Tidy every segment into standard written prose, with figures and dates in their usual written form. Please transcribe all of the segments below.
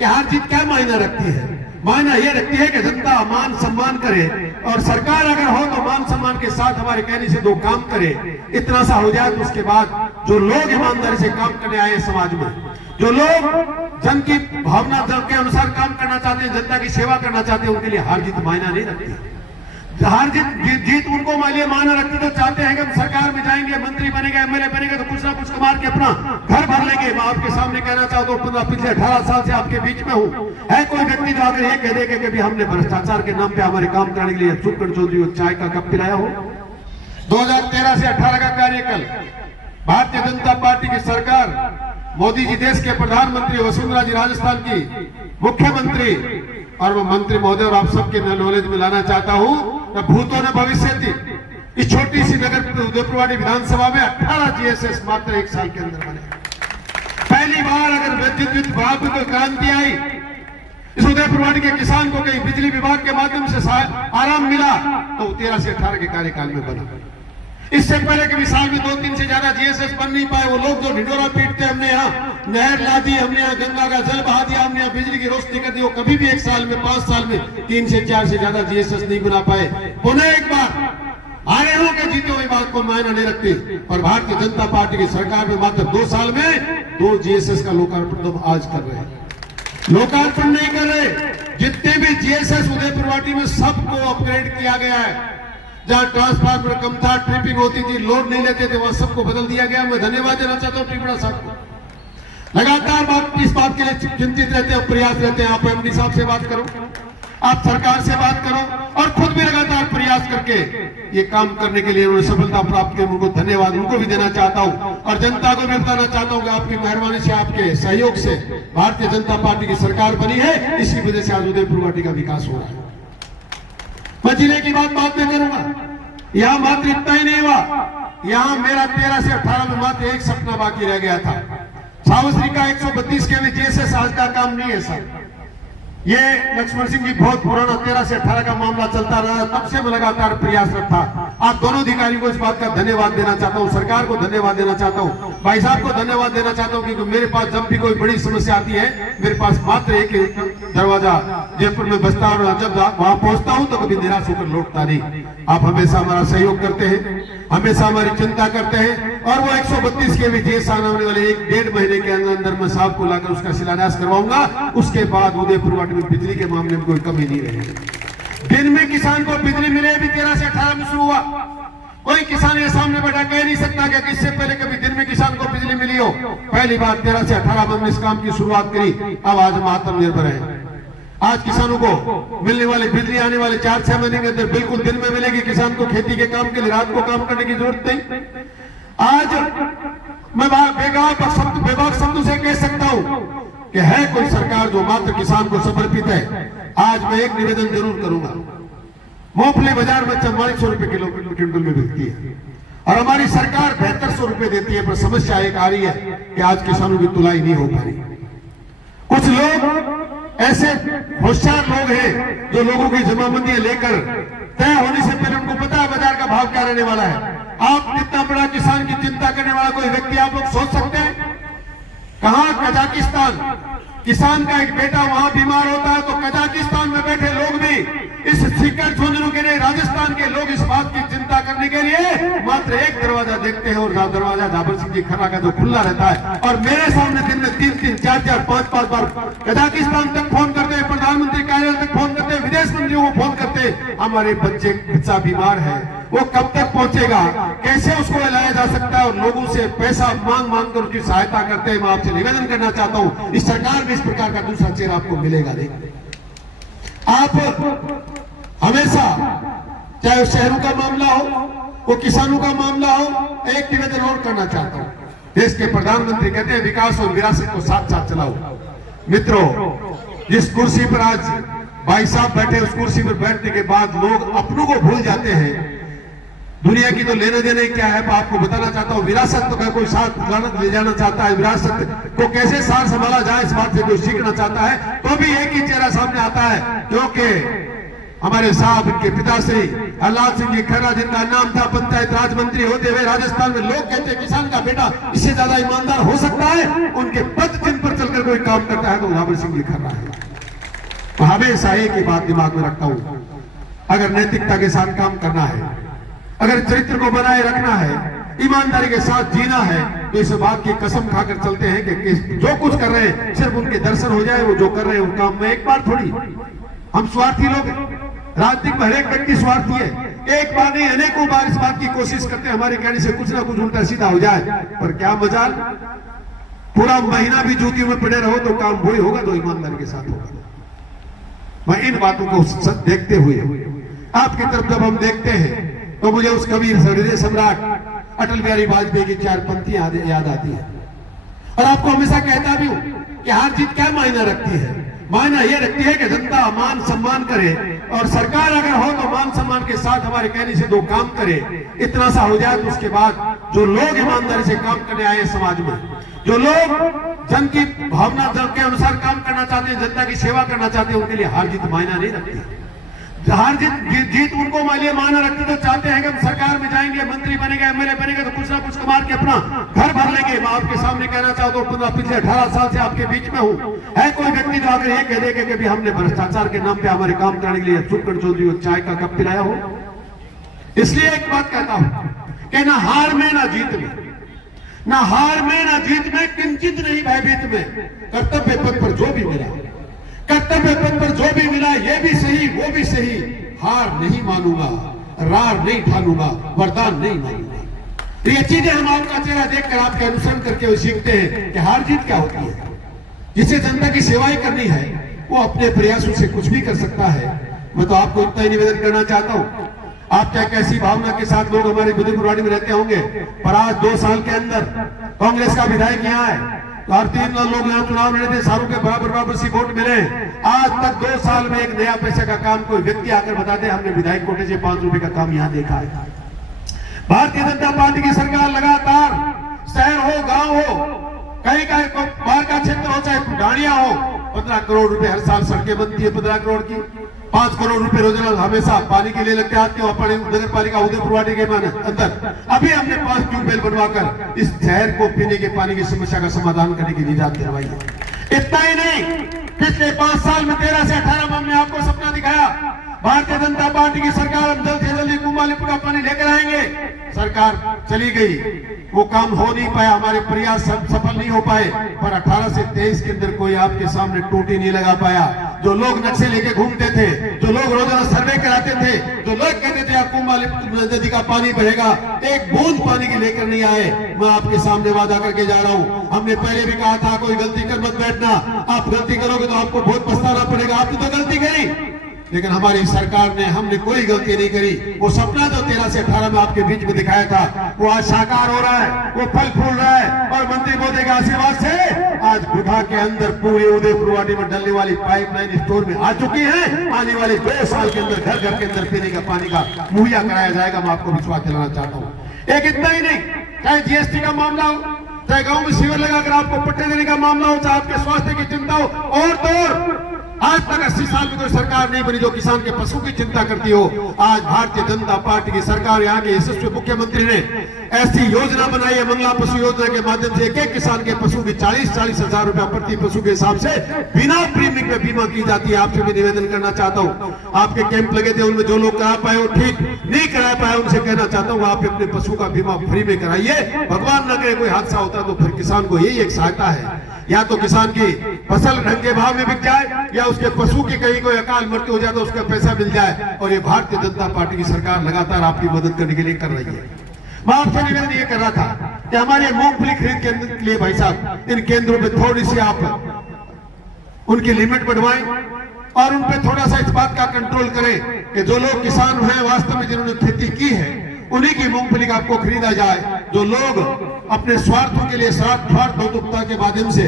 कि हार जीत क्या मायना रखती है। मायना ये रखती है कि जनता मान सम्मान करे, और सरकार अगर हो तो मान सम्मान के साथ हमारे कहने से दो काम करे। इतना सा हो जाए तो उसके बाद जो लोग ईमानदारी से काम करने आए समाज में, जो लोग जन की भावना के अनुसार काम करना चाहते हैं, जनता की सेवा करना चाहते हैं, उनके लिए हार जीत मायना नहीं रखती। हार जीत उनको लिए मायना रखती तो चाहते हैं कि हम सरकार में जाएंगे, मंत्री बनेंगे, एमएलए बनेंगे तो कुछ ना कुछ कमार के अपना घर भर लेंगे। मैं आपके सामने कहना चाहता हूँ, पिछले 18 साल से आपके बीच में हूँ। है कोई व्यक्ति जो अगर ये कह दे कि कभी हमने भ्रष्टाचार के नाम पे हमारे काम करने के लिए सुखकरण चौधरी को चाय का कप पिलाया हो? 2013 से 18 का कार्यकाल भारतीय जनता पार्टी की सरकार, मोदी जी देश के प्रधानमंत्री, वसुंधरा जी राजस्थान की मुख्यमंत्री, और मैं मंत्री महोदय और आप सबके नॉलेज में लाना चाहता हूं, न भूतो न भविष्य थी। इस छोटी सी नगर उदयपुरवाड़ी विधानसभा में 18 जीएसएस मात्र 1 साल के अंदर बने। पहली बार अगर विद्युत विभाग में कोई क्रांति आई, इस उदयपुरवाड़ी के किसान को कहीं बिजली विभाग के माध्यम से आराम मिला, तो 13 से 18 के कार्यकाल में बना। इससे पहले कभी साल में 2-3 से ज्यादा जीएसएस बन नहीं पाए। वो लोग जो ढिंडोरा पीटते, हमने यहाँ नहर ला दी, हमने यहाँ गंगा का जल बहा दिया, हमने यहाँ बिजली की रोशनी कर दी, वो कभी भी 1 साल में 5 साल में 3 से 4 से ज्यादा जीएसएस नहीं बना पाए। पुनः एक बार आए हो के जीते हुए बात को मायना नहीं रखती। और भारतीय जनता पार्टी की सरकार में मात्र 2 साल में 2 जीएसएस का लोकार्पण तो आज कर रहे हैं। लोकार्पण नहीं कर रहे, जितने भी जीएसएस उदयपुरवाड़ी में सबको अपग्रेड किया गया है। जहां ट्रांसफार्मर कम था, ट्रिपिंग होती थी, लोड नहीं लेते थे, वहां सबको बदल दिया गया। मैं धन्यवाद देना चाहता हूं त्रिपुरा साहब को। लगातार आप इस बात के लिए चिंतित रहते हैं, प्रयास रहते हैं। आप एमडी साहब से बात करो, आप सरकार से बात करो, और खुद भी लगातार प्रयास करके ये काम करने के लिए उन्होंने सफलता प्राप्त की। उनको धन्यवाद उनको भी देना चाहता हूं, और जनता को भी बताना चाहता हूं कि आपकी मेहरबानी से, आपके सहयोग से भारतीय जनता पार्टी की सरकार बनी है। इसी वजह से आज उदयपुरवाड़ी का विकास हो रहा है। मैं जिले की बात बाद में करूंगा। यहां मात्र इतना ही नहीं हुआ, यहां मेरा 13 से 18 में मात्र एक सपना बाकी रह गया था। सावश्री का 132 केवी जीएसएस आज का काम नहीं है सर। ये लक्ष्मण सिंह जी बहुत पुराना 13 से 18 का मामला चलता रहा, तब से मैं लगातार प्रयासरत था। आप दोनों अधिकारियों को इस बात का धन्यवाद देना चाहता हूं, सरकार को धन्यवाद देना चाहता हूं, भाई साहब को धन्यवाद देना चाहता हूं, क्योंकि मेरे पास जब भी कोई बड़ी समस्या आती है, मेरे पास मात्र एक दरवाजा जयपुर में बसता, और जब वहां पहुंचता हूं तो कभी निराश होकर लौटता नहीं। आप हमेशा हमारा सहयोग करते हैं, हमेशा हमारी चिंता करते हैं, और वो 132 के भी जीएस आने वाले 1-1.5 महीने के अंदर मैं साहब को लाकर उसका शिलान्यास करवाऊंगा। उसके बाद उदयपुरवाड़ी में बिजली के मामले में कोई कमी नहीं रहेगी। दिन में किसान को बिजली मिले भी 13 से 18 में शुरू हुआ। कोई किसान ये सामने बैठा कह नहीं सकता कि इससे पहले कभी दिन में किसान को बिजली मिली हो। पहली बार 13 से 18 में हमने इस काम की शुरुआत करी। अब आज हम आत्मनिर्भर है। आज किसानों को मिलने वाली बिजली आने वाले 4-6 महीने के अंदर बिल्कुल दिन में मिलेगी। किसान को खेती के काम के लिए रात को काम करने की जरूरत नहीं। आज मैं बेबाक शब्दों से कह सकता हूं कि है कोई सरकार जो मात्र किसान को समर्पित है। आज मैं एक निवेदन जरूर करूंगा। मूंगफली बाजार में 4400 रुपए किलो क्विंटल में बिकती है, और हमारी सरकार 7200 रुपए देती है। पर समस्या एक आ रही है कि आज किसानों की तुलाई नहीं हो पा रही। कुछ लोग ऐसे होशियार लोग हैं जो लोगों की जमाबंदियां लेकर तय होने से पहले उनको पता है बाजार का भाव क्या रहने वाला है। आप इतना बड़ा किसान की चिंता करने वाला कोई व्यक्ति आप लोग सोच सकते हैं? कहां कजाकिस्तान, किसान का एक बेटा वहां बीमार होता है तो कजाकिस्तान में बैठे लोग भी इस शिखर झुंझुनू के लिए, राजस्थान के लोग इस बात की चिंता करने के लिए मात्र एक दरवाजा देखते हैं, और दरवाजा झाबर सिंह जी खन्ना का जो खुला रहता है। और मेरे सामने दिन में 3-3, 4-4, 5-5 बार कजाकिस्तान तक फोन करते हैं, प्रधानमंत्री कार्यालय तक फोन करते हैं, विदेश मंत्रियों को फोन करते हैं, हमारे बच्चा बीमार है, वो कब तक पहुंचेगा, कैसे उसको लाया जा सकता है। और लोगों से पैसा मांग कर उसकी सहायता करते हैं। मैं आपसे निवेदन करना चाहता हूं, इस सरकार में इस प्रकार का दूसरा चेहरा आपको मिलेगा नहीं। आप हमेशा, चाहे शहरों का मामला हो, वो किसानों का मामला हो, एक निवेदन और करना चाहता हूं। देश के प्रधानमंत्री कहते हैं विकास और विरासत को साथ साथ चलाओ। मित्रों, जिस कुर्सी पर आज भाई साहब बैठे, उस कुर्सी पर बैठने के बाद लोग अपनों को भूल जाते हैं। दुनिया की तो लेने देने क्या है, मैं आपको बताना चाहता हूँ। विरासत तो का कोई साथ ले जाना चाहता है, विरासत को कैसे सार संभाला जाए, इस बात से जो सीखना चाहता है, तो भी एक ही चेहरा सामने आता है, क्योंकि हमारे साहब इनके पिताश्री लाल सिंह जी खैरा, जिनका नाम था पंचायत राज मंत्री होते हुए राजस्थान में लोग कहते हैं किसान का बेटा इससे ज्यादा ईमानदार हो सकता है, उनके पद चिन्ह पर चलकर कोई काम करता है तो लाल सिंह जी खैरा है। हमेशा एक ही बात दिमाग में रखता हूं, अगर नैतिकता के साथ काम करना है, अगर चरित्र को बनाए रखना है, ईमानदारी के साथ जीना है, तो इस बात की कसम खाकर चलते हैं कि जो कुछ कर रहे हैं सिर्फ उनके दर्शन हो जाए, वो जो कर रहे हैं वो काम में एक बार थोड़ी। हम स्वार्थी लोग हैं, राजनीतिक में हर एक व्यक्ति स्वार्थी है, एक बार नहीं अनेकों बार इस बात की कोशिश करते हैं हमारे कहने से कुछ ना कुछ उल्टा सीधा हो जाए, पर क्या मजाल, पूरा महीना भी जूतियों में पड़े रहो तो काम वही होगा जो ईमानदारी के साथ होगा। मैं इन बातों को देखते हुए आपकी तरफ जब हम देखते हैं तो मुझे उस कबीर हृदय सम्राट अटल बिहारी वाजपेयी की 4 पंक्तियां याद आती है। और आपको हमेशा कहता भी हूं कि हार जीत क्या मायना रखती है, मायना यह रखती है कि जनता मान सम्मान करे और सरकार अगर हो तो मान सम्मान के साथ हमारे कहने से दो काम करे। इतना सा हो जाए तो उसके बाद जो लोग ईमानदारी से काम करने आए समाज में, जो लोग जन की भावना के अनुसार काम करना चाहते हैं, जनता की सेवा करना चाहते हैं, उनके लिए हार जीत मायना नहीं रखती। हार जीत उनको मायना रखती तो चाहते हैं कि हम सरकार में जाएंगे, मंत्री बनेंगे, एमएलए बनेंगे तो कुछ ना कुछ कमा के अपना घर भर लेंगे। मैं आपके सामने कहना चाहता हूँ, पिछले 18 साल से आपके बीच में हूँ, है कोई व्यक्ति जो अगर ये कह देगा कि हमने भ्रष्टाचार के नाम पे हमारे काम कराने के लिए सुनकर चौधरी चाय का कप पिलाया हो? इसलिए एक बात कहता हूं कि ना हार में ना जीत में, ना हार में ना जीत में, किंचित नहीं भयभीत में, कर्तव्य पथ पर जो भी मिला, कर्तव्य पथ पर जो भी मिला, ये भी सही वो भी सही, हार नहीं मानूंगा, रार नहीं ढालूंगा, वरदान नहीं मानूंगा। ये चीजें हम आपका चेहरा देखकर आपके अनुसरण करके सीखते हैं कि हार जीत क्या होती है। जिसे जनता की सेवाएं करनी है वो अपने प्रयासों से कुछ भी कर सकता है। मैं तो आपको इतना ही निवेदन करना चाहता हूं, आप क्या कैसी भावना के साथ लोग हमारे बुद्धिपुरवाड़ी में रहते होंगे, पर आज 2 साल के अंदर कांग्रेस का विधायक यहाँ है तो हर 3 लोग यहाँ चुनाव लड़े थे, सारों के बराबर सी वोट मिले। आज तक 2 साल में एक नया पैसे का काम कोई व्यक्ति आकर बता दे हमने विधायक कोटे से 5 रुपए का काम यहाँ देखा है। भारतीय जनता पार्टी की सरकार लगातार शहर हो गांव हो, कहीं का बाहर का क्षेत्र हो चाहे गाड़ियां हो, 15 करोड़ रुपए हर साल सड़कें बनती है, 15 करोड़ की, 5 करोड़ रुपए रोजाना हमेशा पानी के लिए लगते आते हो। नगर पालिका उदयपुरवाड़ी के अंदर अभी हमने 5 ट्यूबवेल बनवाकर इस शहर को पीने के पानी की समस्या का समाधान करने की निजात दिलवाई है। इतना ही नहीं, पिछले 5 साल में 13 से 18 में हमने आपको सपना दिखाया, भारतीय जनता पार्टी की सरकार हम जल्द से जल्दी कुंभालीपुर का पानी लेकर आएंगे। सरकार चली गई, वो काम हो नहीं पाया, हमारे प्रयास सफल नहीं हो पाए, पर 18 से 23 के अंदर कोई आपके सामने टूटी नहीं लगा पाया। जो लोग नक्शे लेके घूमते थे, जो लोग रोजाना सर्वे कराते थे, जो लोग कहते थे कुंभालीपुर नदी का पानी बहेगा, एक बूंद पानी की लेकर नहीं आए। मैं आपके सामने वादा करके जा रहा हूँ, हमने पहले भी कहा था कोई गलती कर मत बैठना, आप गलती करोगे तो आपको बहुत पछताना पड़ेगा। आपने तो गलती करी, लेकिन हमारी सरकार ने, हमने कोई गलती नहीं करी। वो सपना जो 13 से 18 में आपके बीच में दिखाया था वो आज साकार हो रहा है, वो फल फूल रहा है और मंत्री मोदी के आशीर्वाद से आज गुढ़ा के अंदर पूरे उदयपुरवाड़ी में डलने वाली पाइपलाइन स्टोर में आ चुकी है। आने वाले 2 साल के अंदर घर घर के अंदर पीने का पानी का मुहैया कराया जाएगा। मैं आपको विश्वास दिलाना चाहता हूँ। एक इतना ही नहीं, चाहे जीएसटी का मामला हो, चाहे गाँव में सीवर लगाकर आपको पट्टे देने का मामला हो, चाहे आपके स्वास्थ्य की चिंता हो, और तो आज तक 80 साल में कोई सरकार नहीं बनी जो किसान के पशु की चिंता करती हो। आज भारतीय जनता पार्टी की सरकार, यहाँ के यशस्वी मुख्यमंत्री ने ऐसी योजना बनाई है, मंगला पशु योजना के माध्यम से एक किसान के पशु की 40-40 हजार रुपया प्रति पशु के हिसाब से बिना प्रीमियम में बीमा की जाती है। आपसे भी निवेदन करना चाहता हूँ, आपके कैंप लगे थे उनमें जो लोग करा पाए वो ठीक, नहीं करा पाए उनसे कहना चाहता हूँ आप अपने पशु का बीमा फ्री में कराइए। भगवान न करे कोई हादसा होता तो फिर किसान को यही एक सहायता है, या तो किसान की फसल ढंग के भाव में बिक जाए या उसके पशु की कहीं कोई अकाल मृत्यु हो जाए तो उसका पैसा मिल जाए। और ये भारतीय जनता पार्टी की सरकार लगातार आपकी मदद करने के लिए कर रही है। मैं आपसे निवेदन ये कर रहा था कि हमारे मूंगफली खरीद केंद्र के लिए भाई साहब इन केंद्रों पे थोड़ी सी आप उनकी लिमिट बढ़वाएं और उन पे थोड़ा सा इस बात का कंट्रोल करें कि जो लोग किसान हैं वास्तव में जिन्होंने खेती की है उन्हीं की मूंगफली का आपको खरीदा जाए। जो लोग अपने स्वार्थों के लिए स्वार्थोत्ता के माध्यम से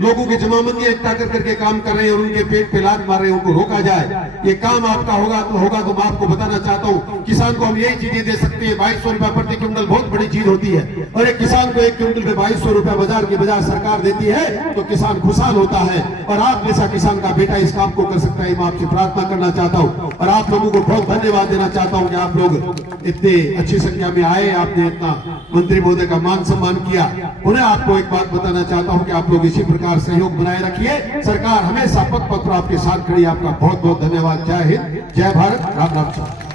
लोगों की जमाबंदी एकता कर करके काम कर रहे हैं और उनके पेट पे लात मार रहे हैं, उनको रोका जाए। ये काम आपका होगा तो मैं आपको बताना चाहता हूँ, किसान को हम यही चीजें दे सकते हैं। 2200 रुपया प्रति क्विंटल बहुत बड़ी चीज होती है, और एक किसान को 1 क्विंटल पे 2200 रुपया बाजार की बजाय सरकार देती है तो किसान खुशहाल होता है, और आप जैसा किसान का बेटा इस काम को कर सकता है। मैं आपसे प्रार्थना करना चाहता हूँ और आप लोगों को बहुत धन्यवाद देना चाहता हूँ कि आप लोग इतने अच्छी संख्या में आए, आपने इतना मंत्री महोदय का मान सम्मान किया। उन्हें आपको एक बात बताना चाहता हूं कि आप लोग इसी प्रकार सहयोग बनाए रखिए। सरकार हमेशा पथ पथ पर आपके साथ खड़ी है। आपका बहुत बहुत धन्यवाद। जय हिंद, जय भारत, राम राम।